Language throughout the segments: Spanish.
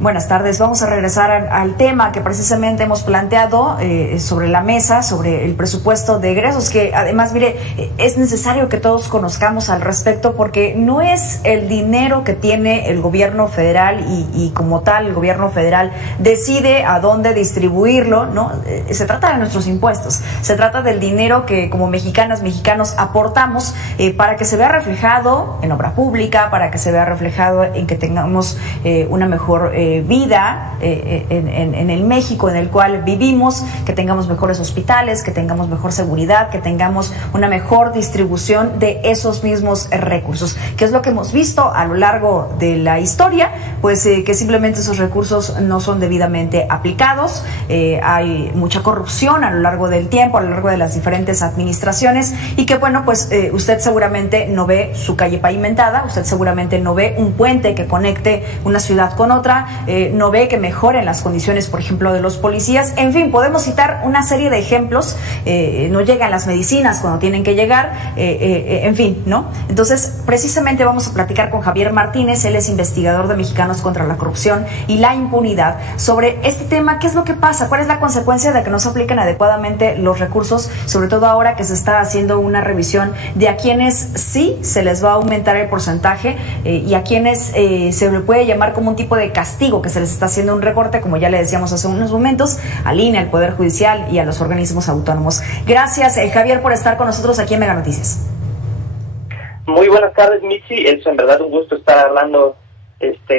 Buenas tardes. Vamos a regresar al tema que precisamente hemos planteado sobre la mesa, sobre el presupuesto de egresos, que además, mire, es necesario que todos conozcamos al respecto, porque no es el dinero que tiene el gobierno federal y como tal el gobierno federal decide a dónde distribuirlo, ¿no? Se trata de nuestros impuestos, se trata del dinero que como mexicanas, mexicanos aportamos para que se vea reflejado en obra pública, para que se vea reflejado en que tengamos una mejor vida en el México en el cual vivimos, que tengamos mejores hospitales, que tengamos mejor seguridad, que tengamos una mejor distribución de esos mismos recursos, que es lo que hemos visto a lo largo de la historia, pues que simplemente esos recursos no son debidamente aplicados, hay mucha corrupción a lo largo del tiempo, a lo largo de las diferentes administraciones, y que bueno, pues usted seguramente no ve su calle pavimentada, usted seguramente no ve un puente que conecte una ciudad con otra, no ve que mejoren las condiciones, por ejemplo, de los policías. En fin, podemos citar una serie de ejemplos. No llegan las medicinas cuando tienen que llegar, en fin, ¿no? Entonces, precisamente vamos a platicar con Javier Martínez, él es investigador de Mexicanos contra la Corrupción y la Impunidad, sobre este tema. ¿Qué es lo que pasa? ¿Cuál es la consecuencia de que no se apliquen adecuadamente los recursos, sobre todo ahora que se está haciendo una revisión de a quienes sí se les va a aumentar el porcentaje y a quienes se le puede llamar como un tipo de castigo, que se les está haciendo un recorte, como ya le decíamos hace unos momentos, al INE, al Poder Judicial y a los organismos autónomos? Gracias, Javier, por estar con nosotros aquí en Mega Noticias. Muy buenas tardes, Mitzi. Es en verdad un gusto estar hablando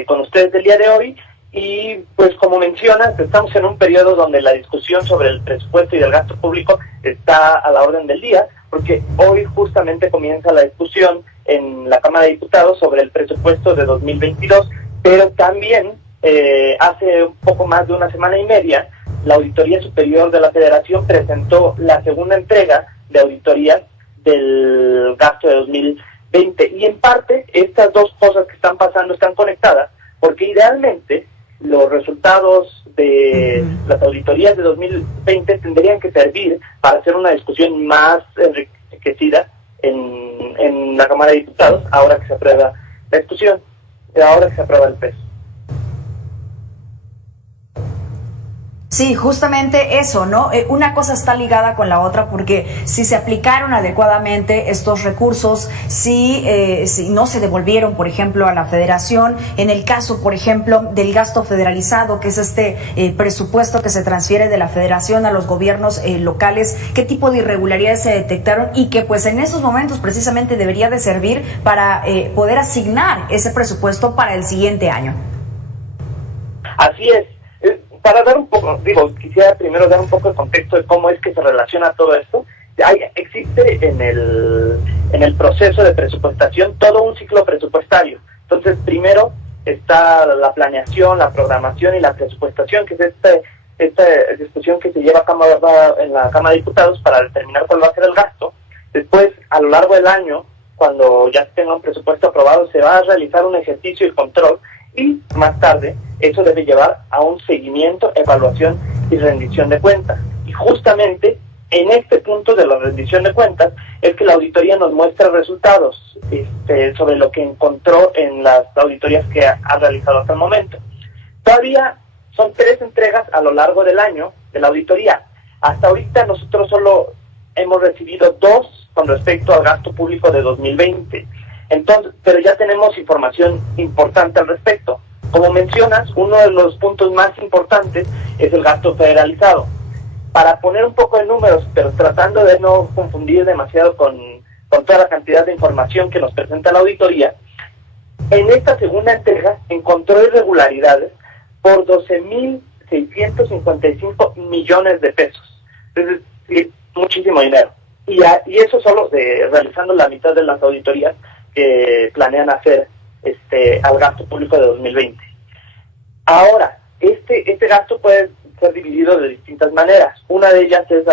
con ustedes el día de hoy. Y pues como mencionas, estamos en un periodo donde la discusión sobre el presupuesto y el gasto público está a la orden del día, porque hoy justamente comienza la discusión en la Cámara de Diputados sobre el presupuesto de 2022, pero también hace un poco más de una semana y media, la Auditoría Superior de la Federación presentó la segunda entrega de auditorías del gasto de 2020. Y en parte, estas dos cosas que están pasando están conectadas, porque idealmente los resultados de las auditorías de 2020 tendrían que servir para hacer una discusión más enriquecida en la Cámara de Diputados, ahora que se aprueba la discusión, ahora que se aprueba el peso. Sí, justamente eso, ¿no? Una cosa está ligada con la otra, porque si se aplicaron adecuadamente estos recursos, si no se devolvieron, por ejemplo, a la Federación, en el caso, por ejemplo, del gasto federalizado, que es este presupuesto que se transfiere de la Federación a los gobiernos locales, ¿qué tipo de irregularidades se detectaron? Y que pues en esos momentos precisamente debería de servir para poder asignar ese presupuesto para el siguiente año. Así es. Para dar un poco, quisiera primero dar un poco de contexto de cómo es que se relaciona todo esto. Existe en el proceso de presupuestación todo un ciclo presupuestario. Entonces, primero está la planeación, la programación y la presupuestación, que es esta discusión que se lleva a cabo en la Cámara de Diputados para determinar cuál va a ser el gasto. Después, a lo largo del año, cuando ya se tenga un presupuesto aprobado, se va a realizar un ejercicio de control, y más tarde eso debe llevar a un seguimiento, evaluación y rendición de cuentas. Y justamente en este punto de la rendición de cuentas es que la auditoría nos muestra resultados sobre lo que encontró en las auditorías que ha realizado hasta el momento. Todavía son 3 entregas a lo largo del año de la auditoría. Hasta ahorita nosotros solo hemos recibido 2 con respecto al gasto público de 2020. Entonces, pero ya tenemos información importante al respecto. Como mencionas, uno de los puntos más importantes es el gasto federalizado. Para poner un poco de números, pero tratando de no confundir demasiado con toda la cantidad de información que nos presenta la auditoría, en esta segunda entrega encontró irregularidades por 12,655 millones de pesos. Es decir, muchísimo dinero. Y eso solo realizando la mitad de las auditorías que planean hacer al gasto público de 2020. Ahora, este gasto puede ser dividido de distintas maneras. Una de ellas es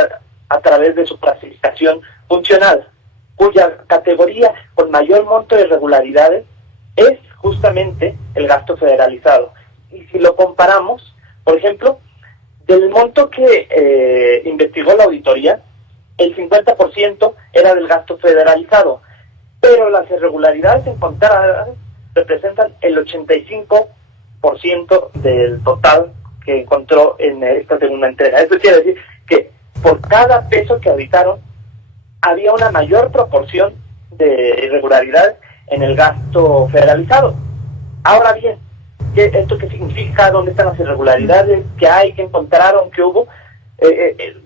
a través de su clasificación funcional, cuya categoría con mayor monto de irregularidades es justamente el gasto federalizado. Y si lo comparamos, por ejemplo, del monto que investigó la auditoría, el 50% era del gasto federalizado, pero las irregularidades encontradas representan el 85% 30% del total que encontró en esta segunda entrega. Eso quiere decir que por cada peso que auditaron había una mayor proporción de irregularidades en el gasto federalizado. Ahora bien, ¿esto qué significa? ¿Dónde están las irregularidades? ¿Qué hay? ¿Qué encontraron? ¿Qué hubo?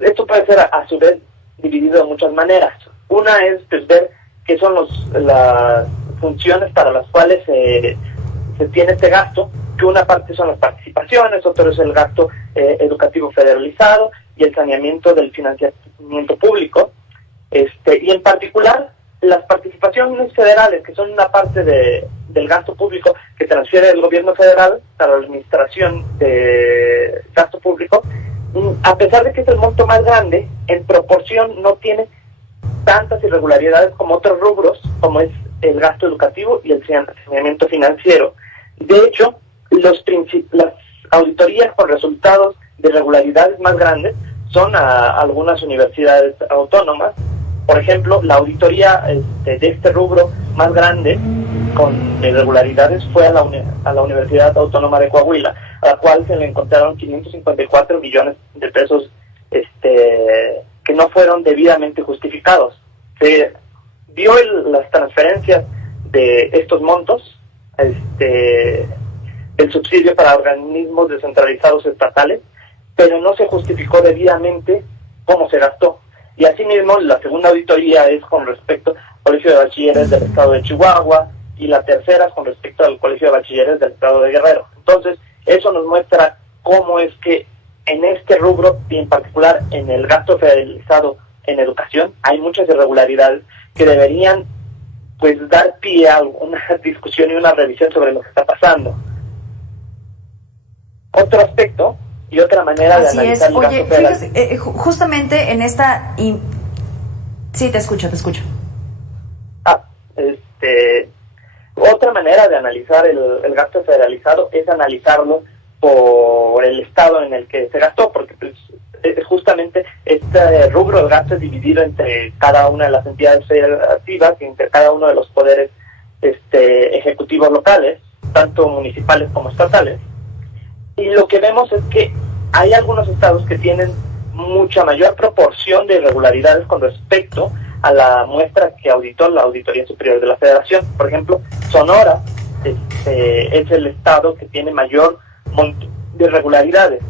Esto puede ser a su vez dividido de muchas maneras. Una es pues, ver qué son las funciones para las cuales se tiene este gasto, que una parte son las participaciones, otro es el gasto educativo federalizado y el saneamiento del financiamiento público, y en particular las participaciones federales, que son una parte del gasto público que transfiere el gobierno federal para la administración de gasto público, a pesar de que es el monto más grande, en proporción no tiene tantas irregularidades como otros rubros, como es el gasto educativo y el saneamiento financiero. De hecho, las auditorías con resultados de irregularidades más grandes son a algunas universidades autónomas. Por ejemplo, la auditoría de este rubro más grande con irregularidades fue a la Universidad Autónoma de Coahuila, a la cual se le encontraron 554 millones de pesos que no fueron debidamente justificados. Se vio las transferencias de estos montos, el subsidio para organismos descentralizados estatales, pero no se justificó debidamente cómo se gastó. Y asimismo, la segunda auditoría es con respecto al Colegio de Bachilleres del Estado de Chihuahua y la tercera es con respecto al Colegio de Bachilleres del Estado de Guerrero. Entonces, eso nos muestra cómo es que en este rubro, y en particular en el gasto federalizado en educación, hay muchas irregularidades que deberían pues dar pie a una discusión y una revisión sobre lo que está pasando. Otro aspecto y otra manera de analizar el gasto federal. Fíjese, justamente en esta... Sí, te escucho. Otra manera de analizar el gasto federalizado es analizarlo por el estado en el que se gastó, porque pues, justamente este rubro del gasto es dividido entre cada una de las entidades federativas y entre cada uno de los poderes ejecutivos locales, tanto municipales como estatales. Y lo que vemos es que hay algunos estados que tienen mucha mayor proporción de irregularidades con respecto a la muestra que auditó la Auditoría Superior de la Federación. Por ejemplo, Sonora es el estado que tiene mayor monto de irregularidades.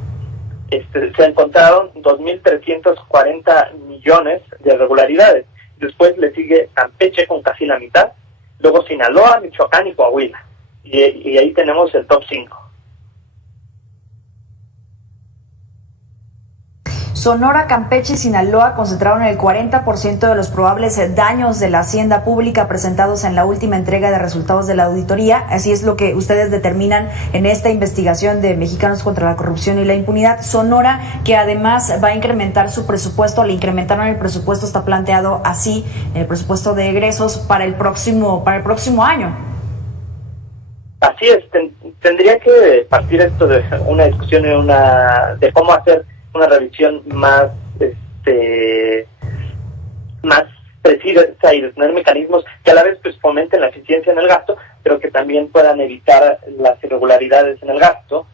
Se encontraron 2.340 millones de irregularidades. Después le sigue Campeche con casi la mitad, luego Sinaloa, Michoacán y Coahuila. Y ahí tenemos el top 5. Sonora, Campeche y Sinaloa concentraron el 40% de los probables daños de la hacienda pública presentados en la última entrega de resultados de la auditoría. Así es lo que ustedes determinan en esta investigación de Mexicanos contra la Corrupción y la Impunidad. Sonora, que además va a incrementar su presupuesto, le incrementaron el presupuesto, está planteado así, el presupuesto de egresos para el próximo año. Así es, tendría que partir esto de una discusión de cómo hacer una revisión más precisa y de tener mecanismos que a la vez pues fomenten la eficiencia en el gasto, pero que también puedan evitar las irregularidades en el gasto.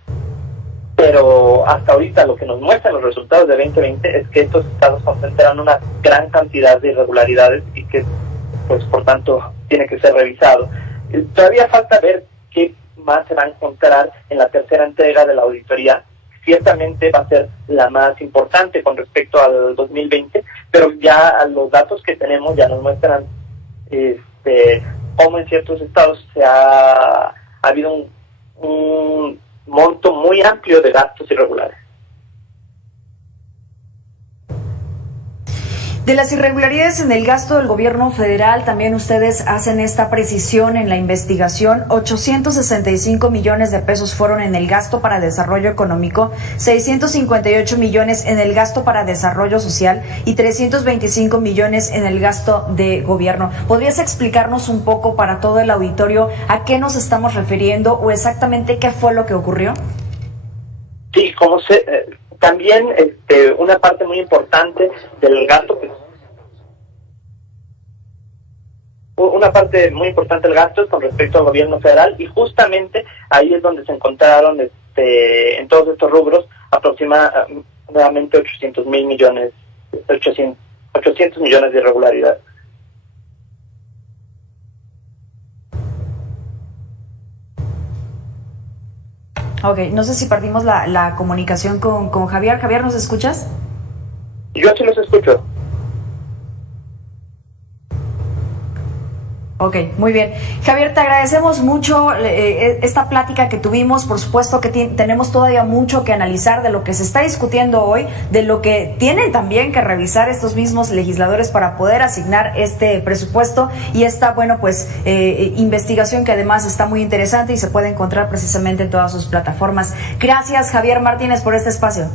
Pero hasta ahorita lo que nos muestran los resultados de 2020 es que estos estados concentran una gran cantidad de irregularidades y que pues por tanto tiene que ser revisado. Todavía falta ver qué más se va a encontrar en la tercera entrega de la auditoría. Ciertamente va a ser la más importante con respecto al 2020, pero ya los datos que tenemos ya nos muestran cómo en ciertos estados ha habido un monto muy amplio de gastos irregulares. De las irregularidades en el gasto del gobierno federal, también ustedes hacen esta precisión en la investigación. 865 millones de pesos fueron en el gasto para desarrollo económico, 658 millones en el gasto para desarrollo social y 325 millones en el gasto de gobierno. ¿Podrías explicarnos un poco para todo el auditorio a qué nos estamos refiriendo o exactamente qué fue lo que ocurrió? Sí, también una parte muy importante del gasto, pues, una parte muy importante del gasto es con respecto al gobierno federal, y justamente ahí es donde se encontraron en todos estos rubros aproximadamente 800 millones de irregularidades. Ok, no sé si perdimos la comunicación con Javier. Javier, ¿nos escuchas? Yo sí los escucho. Ok, muy bien. Javier, te agradecemos mucho esta plática que tuvimos. Por supuesto que tenemos todavía mucho que analizar de lo que se está discutiendo hoy, de lo que tienen también que revisar estos mismos legisladores para poder asignar este presupuesto y esta, investigación que además está muy interesante y se puede encontrar precisamente en todas sus plataformas. Gracias, Javier Martínez, por este espacio.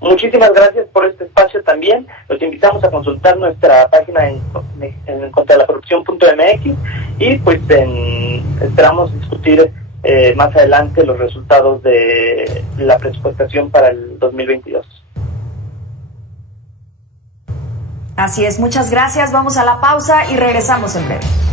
Muchísimas gracias por este espacio también. Los invitamos a consultar nuestra página en contralacorrupción.mx y pues esperamos discutir más adelante los resultados de la presupuestación para el 2022. Así es, muchas gracias. Vamos a la pausa y regresamos en breve.